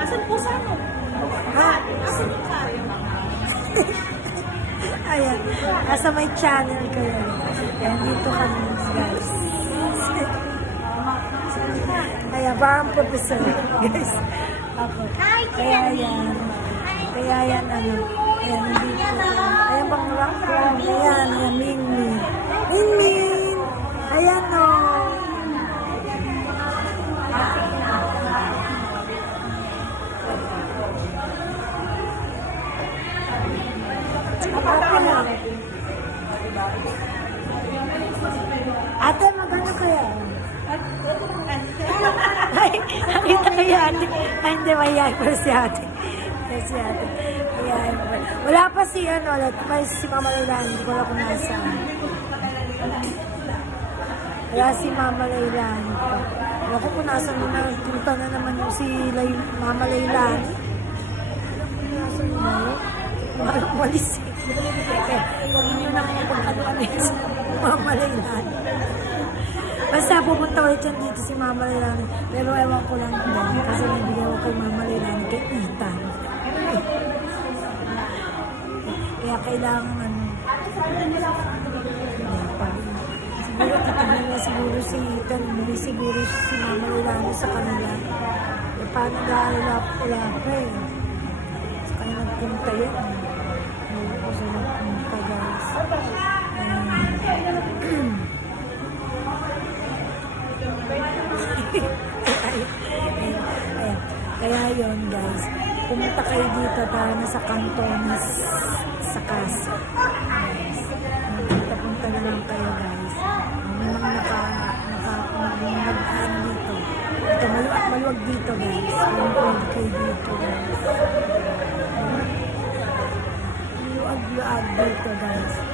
Asan po sa ano? Asan po sa ayan, nasa may channel ko yun. Ayan, dito kami, guys. Ayan, parang professor, guys. Ako. Kaya yan. Kaya yan, ano. Ayan, dito. Ayan, bang rock. Ayan, ayan, Mingmin. Mingmin! Ayan, o. Ate, magano kaya? Ay, nakita ko yung ate. Ay, hindi, mahihayin ko si ate. Si ate. Mahihayin ko. Wala pa si, ano, may si Mama Laylan. Hindi ko lang kung nasaan. Wala si Mama Laylan. Wala ko kung nasaan na. Punta na naman yung si Mama Laylan. Nasaan na yun? Malis eh. Huwag nyo na mga pagkaluan eh sa Mama Laylan. Basta pupunta ulit yan dito si Mama Laylan. Pero ewan ko lang doon. Kasi nabigay ko kay Mama Laylan kay Ethan. Kaya kailangan ano. Siguro titignan niya siguro si Ethan. Hindi siguro si Mama Laylan sa kanila. E paano dahil wala pa eh. Sa kanya nagpunta yan. Kasi nagpunta guys. Kaya yun guys, pumunta kayo dito tayo na sa Cantones sa Caso. Punta na lang kayo guys. May mga nag-aan dito. Ito, maluwag dito guys. Maluwag kayo dito guys. Maluwag dito guys.